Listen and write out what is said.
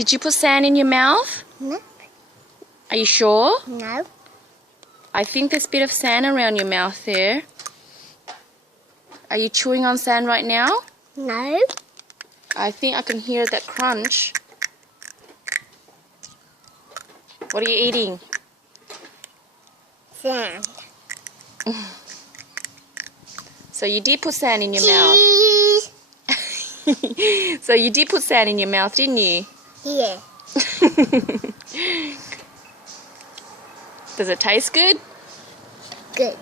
Did you put sand in your mouth? No. Are you sure? No. I think there's a bit of sand around your mouth there. Are you chewing on sand right now? No. I think I can hear that crunch. What are you eating? Sand. So you did put sand in your Cheese. mouth. So you did put sand in your mouth, didn't you? Yeah. Does it taste good? Good.